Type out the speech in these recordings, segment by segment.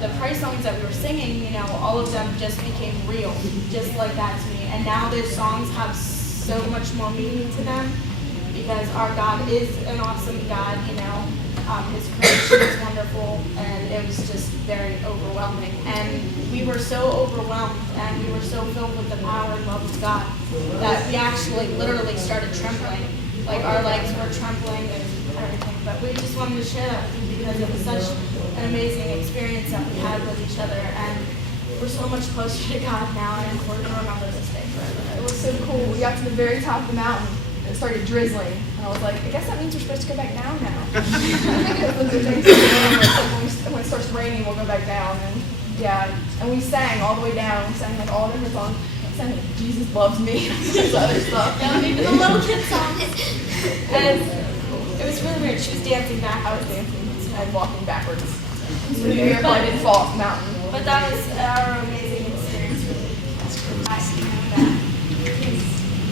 the praise songs that we were singing, you know, all of them just became real, just like that to me. And now those songs have so much more meaning to them because our God is an awesome God, you know. His creation is wonderful, and it was just very overwhelming. And we were so overwhelmed, and we were so filled with the power and love of God that we actually literally started trembling. Like our legs were trembling and everything. But we just wanted to share that with you because it was such an amazing experience that we had with each other. And we're so much closer to God now, and we're going to remember this day forever. It was so cool. We got to the very top of the mountain. It started drizzling. And I was like, I guess that means we're supposed to go back down now. When it starts raining, we'll go back down. And yeah, and we sang all the way down. We sang like all different songs. We sang like, Jesus Loves Me, this other stuff. Yeah, maybe the little kid songs. And it was really weird. She was dancing back. I was dancing and walking backwards. So the miracle I didn't fall off the mountain. But that was our amazing experience.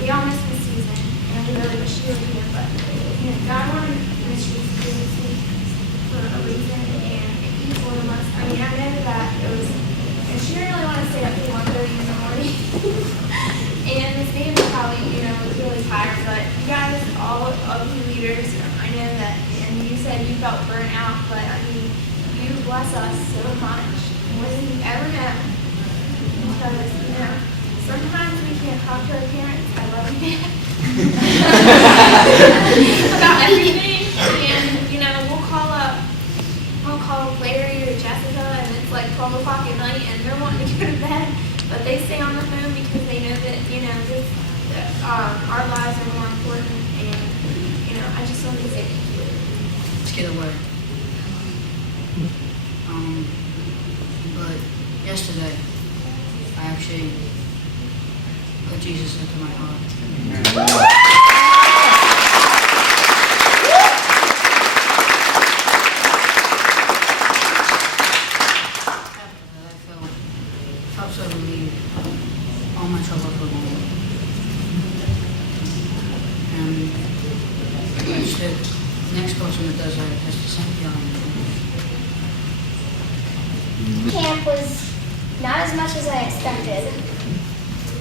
We all missed this season, and we really wish you were here, but you know, God wanted ministry to do this week for a reason, and each one of us, I mean, I know that it was, and she didn't really want to stay up till 1:30 in the morning, and Miss Dave was probably, you know, was really tired, but you guys, all of you leaders, I know that, and you said you felt burnt out, but I mean, you bless us so much, more than you ever know, because, you know, sometimes we can't talk to our parents. I love you, Dad. About everything. And, you know, we'll call Larry or Jessica, and it's like 12 o'clock at night, and they're wanting to go to bed, but they stay on the phone because they know that, you know, this, our lives are more important, and, you know, I just wanted to say thank you. Let's get away. But yesterday, I actually put Jesus into my heart. After that, I felt so relieved. All my troubles were gone. And I said, the next person that does that has the same feeling. Camp was not as much as I expected,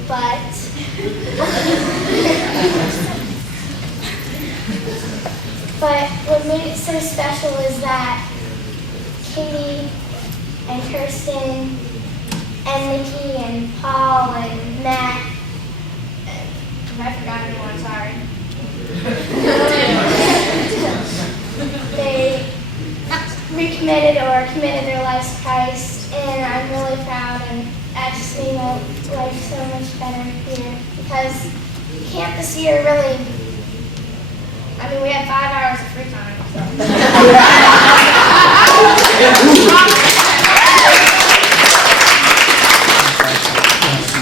but what made it so special is that Katie and Kirsten and Nikki and Paul and Matt, I forgot anyone, sorry. They recommitted or committed their lives to Christ, and I'm really proud, and that just made my life so much better here, because camp this year really, I mean, we had 5 hours of free time, so.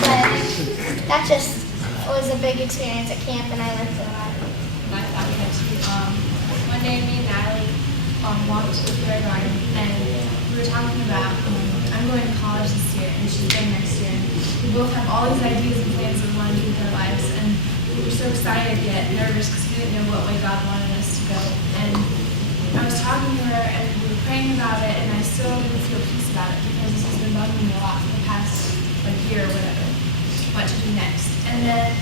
But that just was a big experience at camp, and I liked it a lot. My family had to. One day, me and Natalie walked to the Red Garden, and we were talking about I'm going to college this year, and she's going next year. And we both have all these ideas and plans we want to do with our lives, and we were so excited yet nervous because we didn't know what way God wanted us to go. And I was talking to her, and we were praying about it, and I still didn't feel peace about it because this has been bugging me a lot for the past year or whatever. What to do next? And then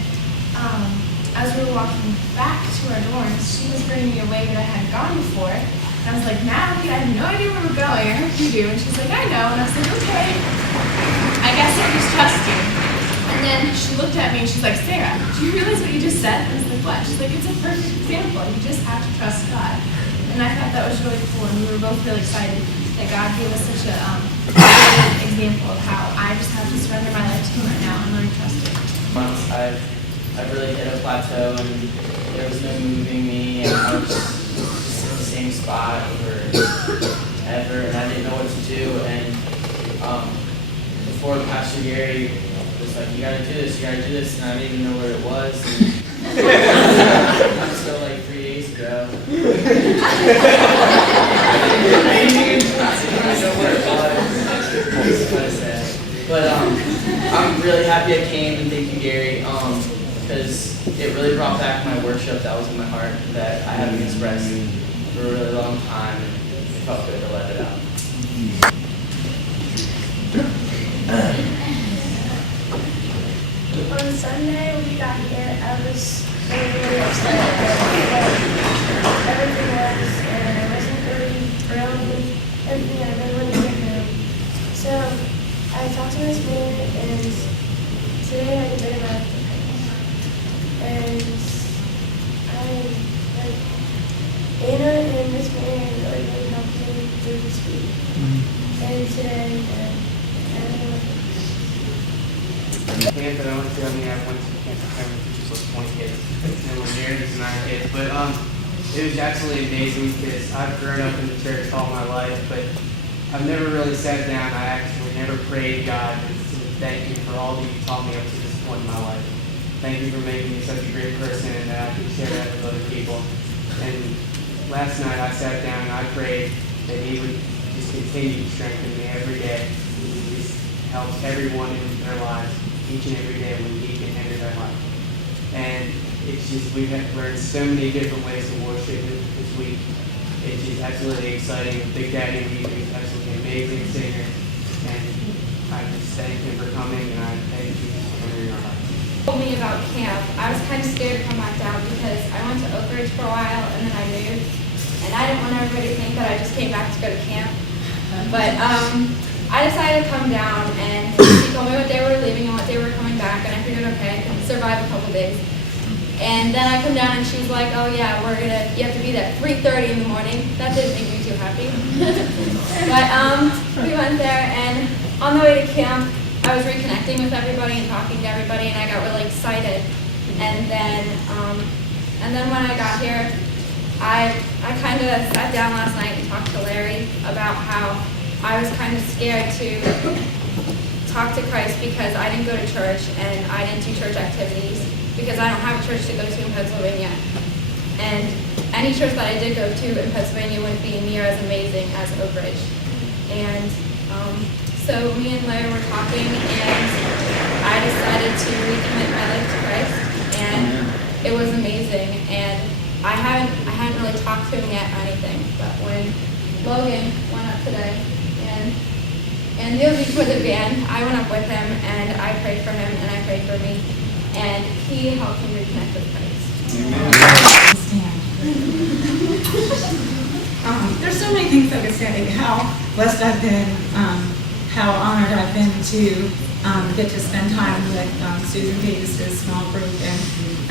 as we were walking back to our dorms, she was bringing me a way that I hadn't gone before. And I was like, Natalie, I have no idea where we're going. I hope you do. And she's like, I know. And I was like, okay. I guess I'll just trust you. And then she looked at me and she's like, Sarah, do you realize what you just said? I was like, what? She's like, it's a perfect example. You just have to trust God. And I thought that was really cool. And we were both really excited that God gave us such a good example of how I just have to surrender my life to Him right now and learn to trust Him. Once I've really hit a plateau, and there was no moving me, and I was just in the same spot forever, and I didn't know what to do. And before Pastor Gary was like, you gotta do this, and I didn't even know where it was. Until like 3 days ago. I didn't know where it was. That's what I said. But I'm really happy I came, and thank you, Gary, because it really brought back my worship that was in my heart that I haven't expressed for a really long time, and it felt good to let it out. was really upset about everything was, and I wasn't really thrilled with everything that I've been really getting through. So I talked to Miss Mary, and today I debated my life. And Anna and Miss Mary really helped me through this week. And today, camp that I went to, I went to camp for family teachers with 20 kids, and we're married to 9 kids. But it was absolutely amazing because I've grown up in the church all my life, but I've never really sat down. I actually never prayed God and said, thank you for all that you taught me up to this point in my life. Thank you for making me such a great person and that I can share that with other people. And last night I sat down and I prayed that He would just continue to strengthen me every day. He just helps everyone in their lives each and every day when He can enter their life. And it's just, we've learned so many different ways to worship this week. It's just absolutely exciting. Big Daddy and me is absolutely amazing singer. And I just thank Him for coming, and I thank you for entering our life. Told me about camp. I was kind of scared to come back down because I went to Oak Ridge for a while and then I moved. And I didn't want everybody to think that I just came back to go to camp. But I decided to come down, and she told me what they were leaving and what they were coming back, and I figured, okay, I can survive a couple days. And then I come down and she's like, oh yeah, you have to be there at 3:30 in the morning. That didn't make me too happy. But we went there, and on the way to camp, I was reconnecting with everybody and talking to everybody, and I got really excited. And then when I got here, I kind of sat down last night and talked to Larry about how I was kind of scared to talk to Christ because I didn't go to church and I didn't do church activities because I don't have a church to go to in Pennsylvania. And any church that I did go to in Pennsylvania wouldn't be near as amazing as Oak Ridge. And so me and Larry were talking, and I decided to recommit my life to Christ, and it was amazing. And I hadn't really talked to him yet or anything, but when Logan went up today and kneeled before the band, I went up with him and I prayed for him and I prayed for me, and he helped me reconnect with Christ. There's so many things I could say. How blessed I've been, how honored I've been to get to spend time with Susan Davis's small group. And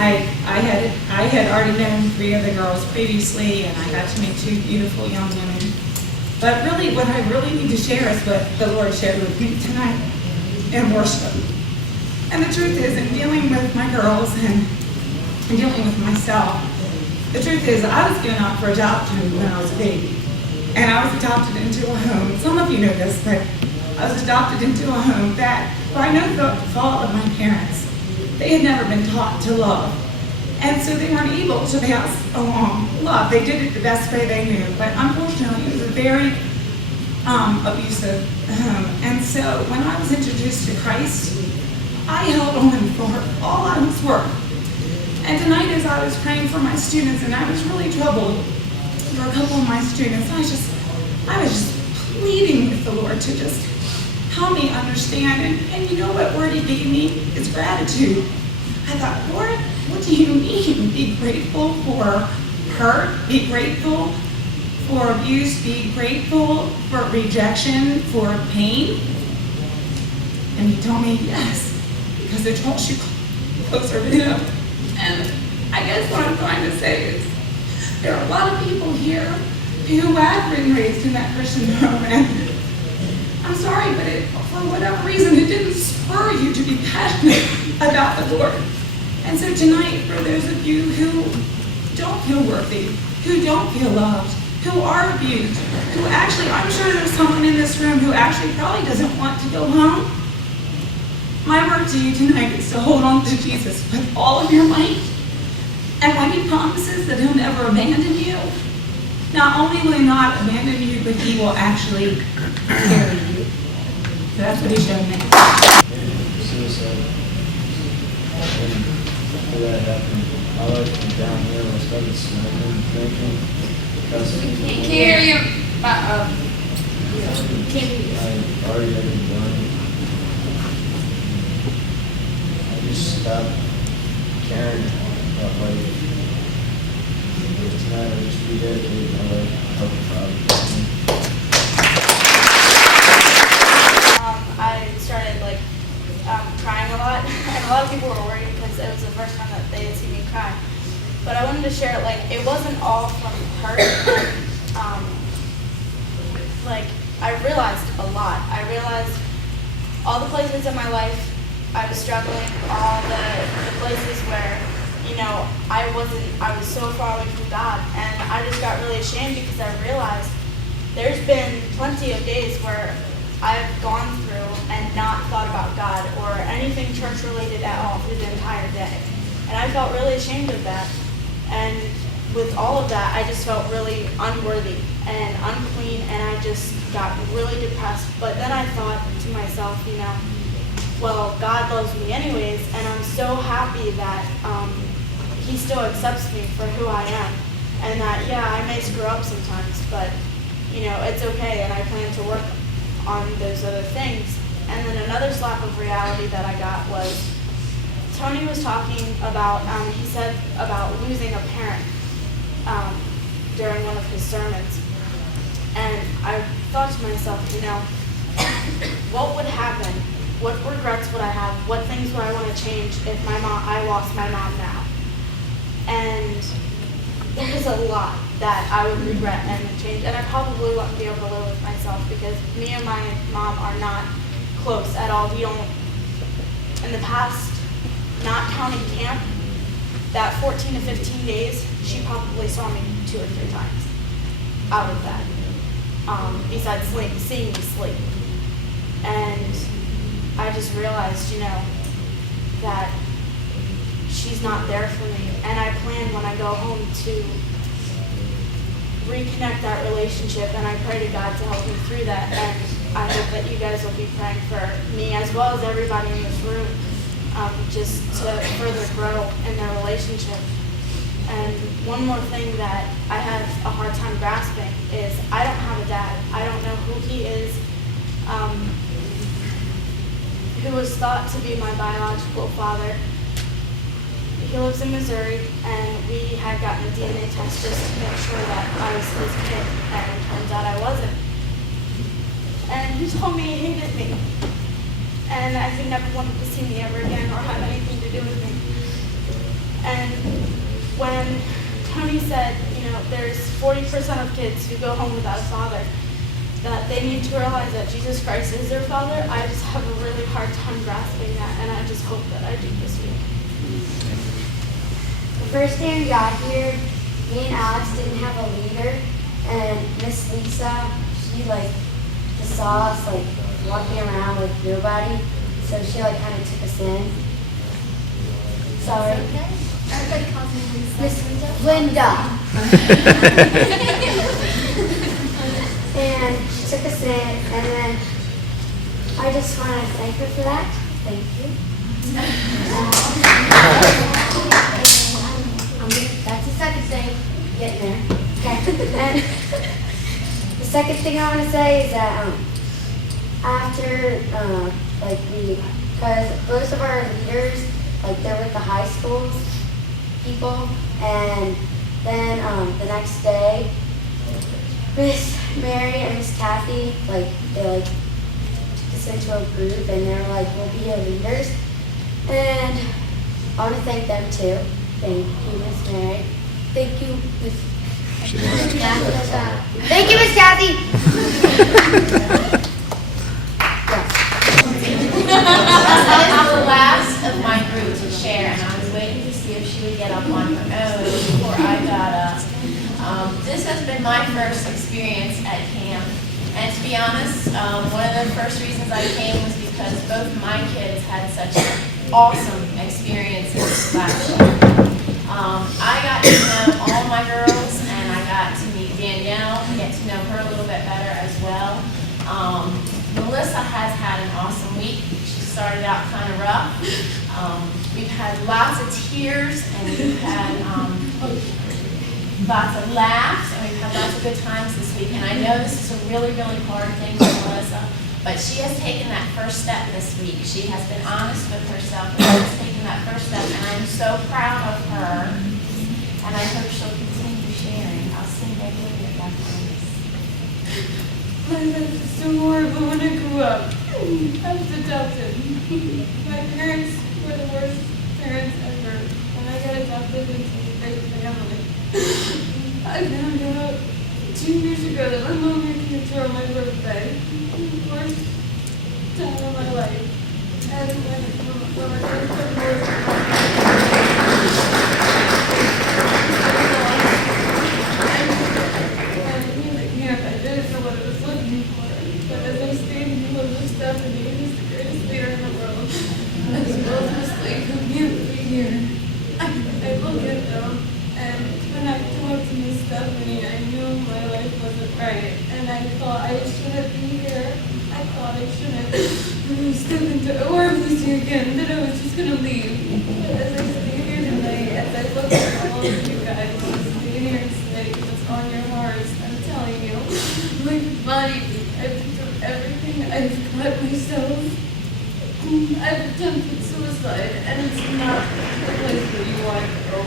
I had already known 3 of the girls previously, and I got to meet 2 beautiful young women. But really, what I really need to share is what the Lord shared with me tonight in worship. And the truth is, in dealing with my girls and dealing with myself, the truth is, I was given up for adoption when I was a baby. And I was adopted into a home. Some of you know this, but I was adopted into a home that, by no fault of my parents, they had never been taught to love. And so they weren't able to pass along love. They did it the best way they knew. But unfortunately, it was a very abusive home. And so when I was introduced to Christ, I held on for all I was worth. And tonight, as I was praying for my students, and I was really troubled for a couple of my students, I was just pleading with the Lord to just help me understand. And you know what word He gave me? Is gratitude. I thought, Lord, what do you mean? Be grateful for hurt, be grateful for abuse, be grateful for rejection, for pain. And He told me, yes, because it draws you closer to Him. And I guess what I'm trying to say is there are a lot of people here who have been raised in that Christian home, and I'm sorry, but for whatever reason, it didn't spur you to be passionate about the Lord. And so tonight, for those of you who don't feel worthy, who don't feel loved, who are abused, who actually, I'm sure there's someone in this room who actually probably doesn't want to go home. My word to you tonight is to hold on to Jesus with all of your might. And when He promises that He'll never abandon you, not only will He not abandon you, but He will actually carry you. So that's what He showed me. Suicide. After that happened, I went down here and I started smoking, drinking, cussing. Can't hear you. I already had been done. I just stopped caring of people were worried because it was the first time that they had seen me cry. But I wanted to share, like, it wasn't all from hurt. Like, I realized a lot. I realized all the places in my life I was struggling, all the places where, you know, I was so far away from God. And I just got really ashamed because I realized there's been plenty of days where I've gone through and not thought about God or anything church related at all through the entire day. And I felt really ashamed of that. And with all of that, I just felt really unworthy and unclean, and I just got really depressed. But then I thought to myself, you know, well, God loves me anyways, and I'm so happy that He still accepts me for who I am. And that, yeah, I may screw up sometimes, but, you know, it's okay, and I plan to work on those other things. And then another slap of reality that I got was, Tony was talking about, he said about losing a parent during one of his sermons. And I thought to myself, you know, what would happen? What regrets would I have? What things would I want to change if I lost my mom now? And there's a lot that I would regret and change. And I probably wouldn't be able to live with myself because me and my mom are not close at all. We don't, in the past, not counting camp, that 14 to 15 days, she probably saw me 2 or 3 times out of that, besides seeing me sleep. And I just realized, you know, that she's not there for me. And I plan when I go home to reconnect that relationship, and I pray to God to help me through that. And I hope that you guys will be praying for me as well as everybody in this room, just to further grow in their relationship. And one more thing that I have a hard time grasping is I don't have a dad. I don't know who he is, who was thought to be my biological father. He lives in Missouri, and we had gotten a DNA test just to make sure that I was his kid, and it turns out I wasn't. And he told me he hated me, and I he never wanted to see me ever again or have anything to do with me. And when Tony said, you know, there's 40% of kids who go home without a father, that they need to realize that Jesus Christ is their father, I just have a really hard time grasping that, and I just hope that I do this week. The first day we got here, me and Alex didn't have a leader, and Miss Lisa, she just saw us walking around with nobody, so she kind of took us in. Sorry. Okay. Everybody calls me Lisa. Miss Linda. And she took us in, and then I just want to thank her for that. Thank you. That's the second thing. Getting there. Okay. And the second thing I want to say is that after because most of our leaders they're with the high schools people, and then the next day Miss Mary and Miss Kathy they took us into a group, and they were we'll be your leaders, and I want to thank them too. Thank you, Miss Mary. Thank you, Miss Kathy. Thank you, Miss Kathy. This is the last of my group to share, and I was waiting to see if she would get up on her own before I got up. This has been my first experience at camp, and to be honest, one of the first reasons I came was because both of my kids had such awesome experiences last year. I got to know all my girls, and I got to meet Danielle and get to know her a little bit better as well. Melissa has had an awesome week. She started out kind of rough. We've had lots of tears, and we've had lots of laughs, and we've had lots of good times this week. And I know this is a really, really hard thing for Melissa, but she has taken that first step this week. She has been honest with herself and has taken that first step, and I'm so proud of her, and I hope she'll continue sharing. I'll sing regularly at that place. My life was so horrible when I grew up. I was adopted. My parents were were the worst parents ever. When I got adopted into a great family, I found out 2 years ago that my mom had cancer on my birthday. The worst time of my life. And when I first got divorced, I didn't know what I was looking for, but as I stayed in the middle of Stephanie, who's the greatest leader in the world, as well as Miss Lee, who can't be here, I look at them, and when I talked to Miss Stephanie, I knew my life wasn't right, and I thought I shouldn't be here. I thought I shouldn't step into a orifice here again, that I was just going to leave. But as I stand here tonight, as I look at all of you guys, stand here and say what's on your hearts, I'm telling you, my body, I've been through everything, I've cut myself, I've attempted suicide, and it's not the place where you want to go.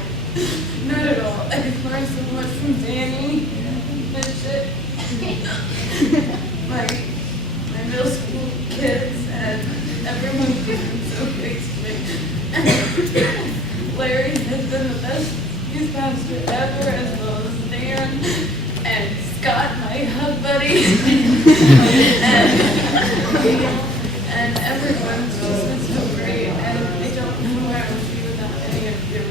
Not at all. I've learned so much from Danny, my middle school kids, and everyone's been so great to me. Larry has been the best youth pastor ever, as well as Dan and Scott, my hug buddy, and everyone's just been so great, and I don't know where I would be without any of you.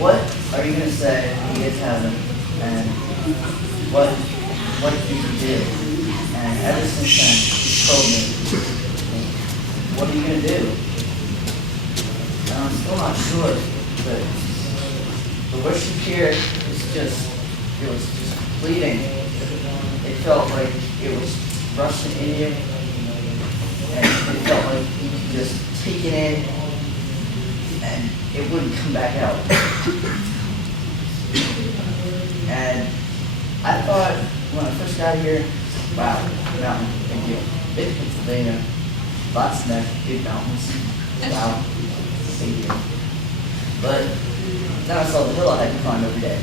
What are you going to say when you get to heaven? And what did you do? And ever since then, you told me, what are you going to do? And I'm still not sure, but the worship here was just, it was just fleeting. It felt like it was rushing in you, and it felt like you could just take it in, and it wouldn't come back out. And I thought when I first got here, wow, mountain, thank you. Big Pennsylvania, lots of nice big mountains. Wow, thank you. But then I saw the hill I had to climb every day.